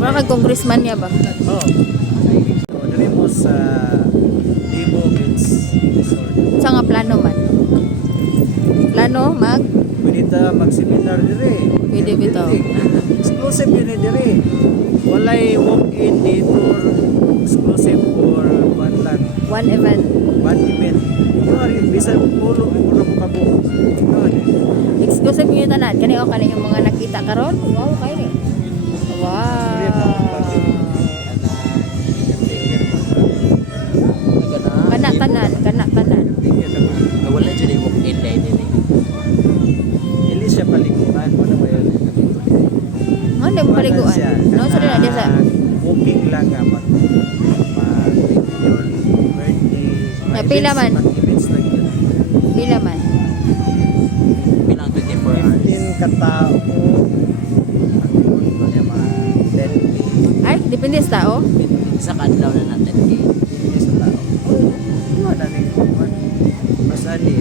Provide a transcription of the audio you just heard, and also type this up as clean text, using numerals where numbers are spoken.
Wala kag congressman niya ba? Oh. So, dali mo sa Libo Beach Resort. Sa nga plano man? Plano, mag? Pwede ta mag-seminar dire. Pwede bitaw. Exclusive yun dire. Walay walk-in detour. Exclusive for one lang. One event. One event. Yun, bisa puro mo kabuo. Exclusive nyo yung tanan. Kani o kani yung mga nakita karon. Wow, kayo ni. Wow. Kana tanan, kana tanan. Wala dyan yung walk-in na yun eh. Hindi siya paliguan. Ano ba yun? Ano yung paliguan? No, sorry na dia sa walking lang nga birthday. Napila man? Events lang yun. pila man. Bilang 24 hours. 15 katao. Ano niya mga 10 Ay, depende sa tao. Isa kadlaw na natin. sa tao. Ano na rin? Mas ani